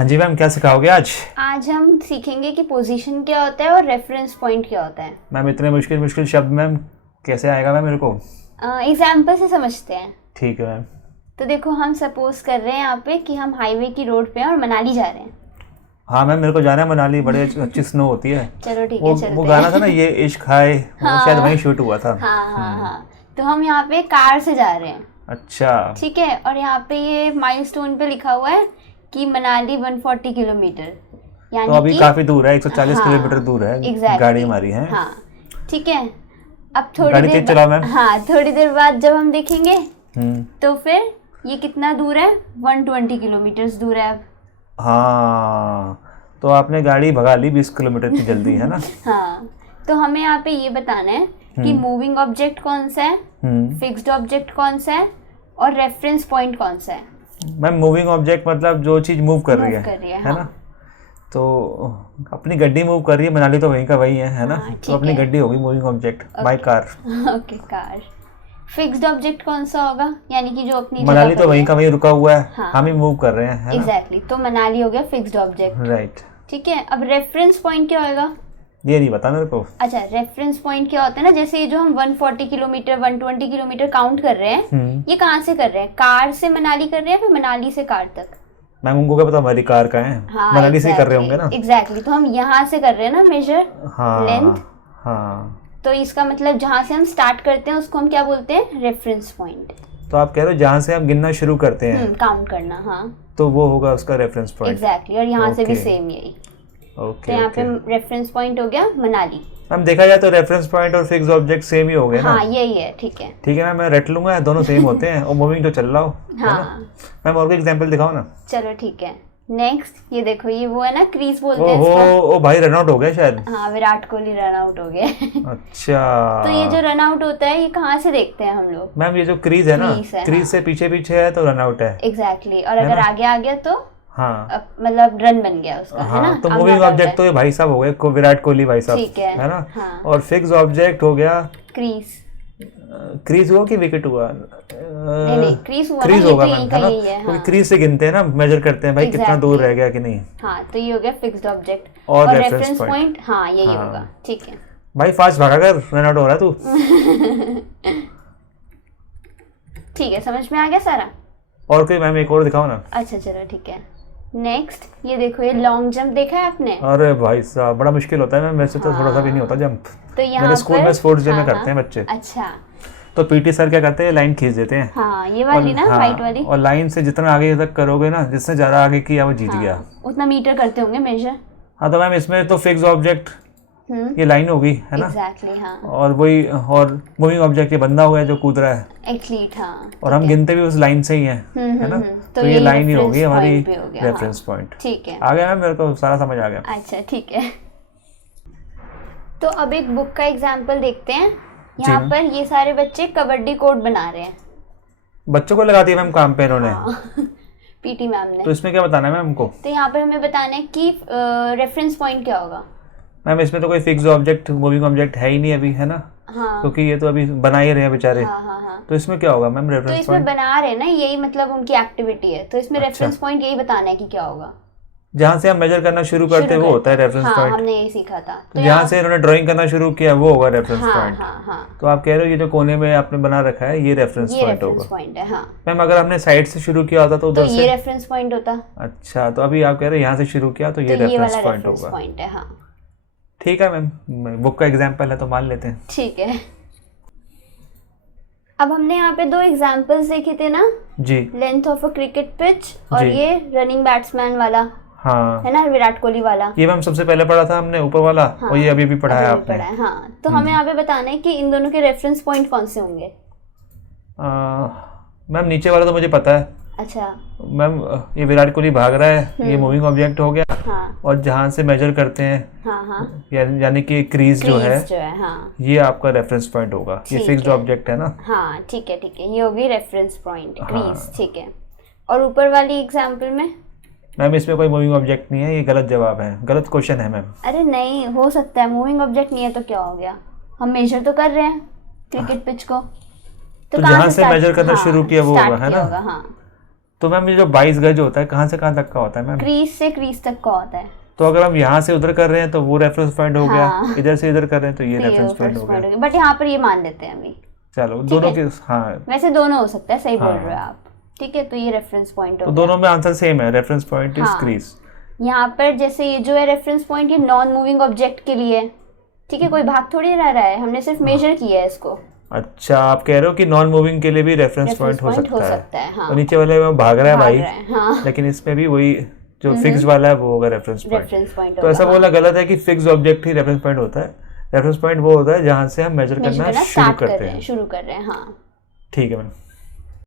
हाँ जी मैम, क्या सिखाओगे आज? आज हम सीखेंगे कि पोजीशन क्या होता है और रेफरेंस पॉइंट क्या होता है। मैम इतने मुश्किल मुश्किल शब्द मैम कैसे आएगा मैम मेरे को? एग्जाम्पल से समझते हैं। ठीक है मैम। तो देखो, हम सपोज कर रहे हैं यहाँ पे कि हम हाईवे की रोड पे हैं और मनाली जा रहे हैं। हाँ मैम, मेरे को जाना है मनाली, बड़े अच्छी स्नो होती है। चलो ठीक वो है, चलते वो हैं। गाना था ना, ये इश्क हाय, वो शायद वहीं शूट हुआ था। हाँ। तो हम यहाँ पे कार से जा रहे हैं। अच्छा। ठीक है, और यहाँ पे ये माइलस्टोन पे लिखा हुआ है कि मनाली 140 किलोमीटर, यानी तो अभी कि काफी दूर है, 140 हाँ, किलोमीटर दूर है। exactly, गाड़ी हमारी है। हाँ ठीक है। अब थोड़ी गाड़ी देर तेज चलाओ मैम। हाँ, थोड़ी देर बाद जब हम देखेंगे हम्म। तो फिर ये कितना दूर है, 120 किलोमीटर दूर है अब। हाँ, तो आपने गाड़ी भगा ली 20 किलोमीटर की जल्दी, है ना? हाँ, तो हमें यहाँ पे ये बताना है कि मूविंग ऑब्जेक्ट कौन सा है, फिक्स्ड ऑब्जेक्ट कौन सा है और रेफरेंस पॉइंट कौन सा है। मैम मूविंग ऑब्जेक्ट मतलब जो चीज मूव कर रही है हाँ। ना? तो अपनी गड्डी मूव कर रही है, मनाली तो वहीं का वही है ना? हाँ, तो अपनी गड्डी होगी moving object, by car. Okay, car. Fixed object कौन सा होगा, यानी कि जो अपनी मनाली तो वहीं का वहीं रुका हुआ है। हाँ, हम ही मूव कर रहे हैं, है ना? एग्जैक्टली, तो मनाली हो गया फिक्स्ड ऑब्जेक्ट। राइट। ठीक है, अब रेफरेंस पॉइंट क्या होगा? ये नहीं पता मेरे को। अच्छा, रेफरेंस पॉइंट क्या होता है ना, जैसे ये जो हम 140 किलोमीटर 120 किलोमीटर काउंट कर रहे हैं, ये कहाँ से कर रहे हैं? कार से मनाली कर रहे हैं, फिर मनाली से कार तक? मैम उनको क्या पता हमारी कार का है? हाँ, मनाली से कर रहे होंगे ना? एग्जैक्टली, तो हम यहाँ से कर रहे हैं ना मेजर। हाँ, लेंथ। हाँ। तो इसका मतलब जहाँ से हम स्टार्ट करते हैं उसको हम क्या बोलते हैं? Reference point. तो आप कह रहे हो जहाँ से हम गिनना शुरू करते हैं काउंट करना, हाँ तो वो होगा उसका रेफरेंस पॉइंट। एग्जैक्टली, और यहाँ से भी Okay. सेम यही। ओके। तो यहाँ पे रेफरेंस पॉइंट हो गया मनाली। मैम देखा जाए तो रेफरेंस पॉइंट और फिक्स ऑब्जेक्ट सेम ही हो गए ना? हाँ, यही है। ठीक है, ठीक है मैम, मैं रट लूंगा, दोनों सेम होते हैं और मूविंग तो चल रहा हो। हाँ मैम और कोई एग्जांपल दिखाओ ना। चलो ठीक है। नेक्स्ट ये देखो, ये वो है ना, क्रीज बोलते हैं ओहो, इसको। ओ भाई रन आउट हो गया शायद। हाँ, विराट कोहली रन आउट हो गए। अच्छा। तो ये जो रन आउट होता है ये कहाँ से देखते हैं हम लोग? मैम ये जो क्रीज है ना, क्रीज है, क्रीज हाँ। से पीछे पीछे है तो रन आउट है। एग्जैक्टली, और अगर आगे आ गया तो हाँ, मतलब रन बन गया उसका, है ना? हाँ। तो अब मूविंग not out ऑब्जेक्ट है। तो ये भाई साहब हो गए, विराट कोहली भाई साहब। ठीक है ना? हाँ। और फिक्स ऑब्जेक्ट हो गया क्रीज। क्रीज हुआ कि विकेट हुआ? नहीं, क्रीज हुआ क्रीज ना, ये होगा तो मैम, यही का है ना? यही है। क्योंकि हाँ। क्रीज से गिनते हैं ना, मेजर करते हैं भाई कितना दूर रह गया कि नहीं। हाँ, तो ये हो गया फिक्स्ड ऑब्जेक्ट और और reference रेफरेंस point। पॉइंट। हाँ, यही हाँ। होगा। ठीक है भाई फास्ट भागा कर, रन आउट हो रहा है तू। ठीक है, समझ में आ गया सारा? और कोई मैम एक और दिखाओ ना। अच्छा चलो ठीक है। नेक्स्ट ये देखो, ये लॉन्ग जंप देखा है आपने? अरे भाई साहब बड़ा मुश्किल होता है मैम, वैसे तो थोड़ा सा भी नहीं होता जंप। तो यहाँ मेरे स्कूल में स्पोर्ट्स डे में हाँ, करते हैं बच्चे। अच्छा, तो पीटी सर क्या करते हैं, लाइन खींच देते हैं। हाँ ये वाली ना, वाइट वाली। और लाइन से जितना आगे तक करोगे ना, जिसने ज्यादा आगे किया वो जीत गया। उतना मीटर करते होंगे मेजर। हाँ, तो मैम इसमें तो फिक्स ऑब्जेक्ट ये लाइन होगी, है ना? एग्जैक्टली, हाँ। और वही, और मूविंग ऑब्जेक्ट ये बंदा हुआ है जो कूद रहा है, एथलीट, हाँ। और हम गिनते भी उस लाइन से ही हैं, है ना? तो ये लाइन ही होगी हमारी रेफरेंस पॉइंट। ठीक है, आ गया मैम, मेरे को सारा समझ आ गया। अच्छा ठीक है। तो अब एक बुक का एग्जाम्पल देखते हैं। यहाँ पर ये सारे बच्चे कबड्डी कोड बना रहे हैं। बच्चों को लगा दिया मैम काम पे इन्होंने। पीटी मैम ने। तो इसमें क्या बताना है मैम हमको? तो यहाँ पर हमें बताना है कि रेफरेंस पॉइंट क्या होगा। मैम इसमें तो कोई फिक्स ऑब्जेक्ट मूविंग ऑब्जेक्ट है ही नहीं अभी, है ना? हाँ, क्योंकि ये तो अभी बना ही रहे हैं बेचारे। हाँ। तो इसमें क्या होगा मैम तो रेफरेंस इसमें पॉइंट? बना रहे हैं ना, यही मतलब उनकी एक्टिविटी है। तो इसमें रेफरेंस पॉइंट यही बताना है कि क्या होगा। जहाँ से हम मेजर करना शुरू करते हैं वो होता है रेफरेंस हाँ, पॉइंट। हमने यही सीखा था। तो जहाँ से इन्होंने ड्राइंग करना शुरू किया वो होगा रेफरेंस पॉइंट। हाँ, तो आप कह रहे हो ये जो कोने में आपने बना रखा है ये रेफरेंस ये पॉइंट रेफरेंस होगा। पॉइंट है। हाँ, मैम अगर हमने साइड से शुरू किया होता तो तो उधर ये से। रेफरेंस पॉइंट होता। अच्छा, तो अभी आप कह रहे हैं यहाँ से शुरू किया तो ये तो ये रेफरेंस वाला पॉइंट रेफरेंस होगा। पॉइंट है। हाँ ठीक है मैम, बुक का एग्जाम्पल है तो मान लेते हैं। ठीक है। अब हमने यहाँ पे दो एग्जाम्पल्स देखे थे ना, जी। Length of a cricket pitch और जी। ये रनिंग बैट्समैन वाला, हाँ, है ना, विराट कोहली वाला। ये मैम सबसे पहले पढ़ा था हमने ऊपर वाला। हाँ, और ये अभी भी पढ़ा है अभी आपने। पढ़ा है। हाँ, तो हमें यहाँ पे बताना है कि इन दोनों के रेफरेंस पॉइंट कौन से होंगे। मैम नीचे वाला तो मुझे पता है अच्छा, मैम, ये विराट कोहली भाग रहा है, ये मूविंग ऑब्जेक्ट हो गया। हाँ और जहाँ से मेजर करते हैं हाँ, यानी कि क्रीज जो है, हाँ ये आपका रेफरेंस पॉइंट होगा। ये ठीक फिक्स्ड है। ऑब्जेक्ट है ना? हाँ ठीक है, ये होगी रेफरेंस पॉइंट, हाँ। क्रीज। ठीक है, और ऊपर वाली एग्जाम्पल में? मैम इसमें कोई मूविंग ऑब्जेक्ट नहीं है, ये गलत जवाब है, गलत क्वेश्चन है मैम। अरे नहीं, हो सकता है मूविंग ऑब्जेक्ट नहीं है तो क्या हो गया, हम मेजर तो कर रहे हैं क्रिकेट पिच को। तो कहाँ जहाँ से start- मेजर करना शुरू किया वो start होगा, है किया ना? हाँ, तो मैम ये जो 22 गज होता है कहाँ से कहाँ तक का होता है मैम? क्रीज से क्रीज तक का होता है। तो अगर हम यहाँ से उधर कर रहे हैं तो वो रेफरेंस पॉइंट हो गया, हाँ। इधर से इधर कर रहे हैं तो ये रेफरेंस पॉइंट हो गया। बट यहाँ पर ये मान लेते हैं अभी। चलो दोनों के, हाँ वैसे दोनों हो सकता है, सही बोल हाँ। रहे हो आप। ठीक है, तो ये रेफरेंस पॉइंट हो तो गया। दोनों में आंसर सेम है, रेफरेंस पॉइंट इज क्रीज। यहाँ पर जैसे ये जो है रेफरेंस पॉइंट, ये नॉन मूविंग ऑब्जेक्ट के लिए, ठीक है, कोई भाग थोड़ी रह रहा है, हमने सिर्फ मेजर किया है इसको। अच्छा, आप कह रहे हो कि नॉन मूविंग के लिए भी रेफरेंस पॉइंट हो सकता है। हाँ। तो नीचे वाले में भाग रहा है भाई, हाँ। लेकिन इसमें भी वही जो फिक्स वाला है वो होगा रेफरेंस पॉइंट। तो ऐसा बोलना गलत है कि फिक्स ऑब्जेक्ट ही रेफरेंस पॉइंट होता है। रेफरेंस पॉइंट वो होता है जहाँ से हम मेजर करना शुरू करते हैं। हाँ। ठीक है मैम।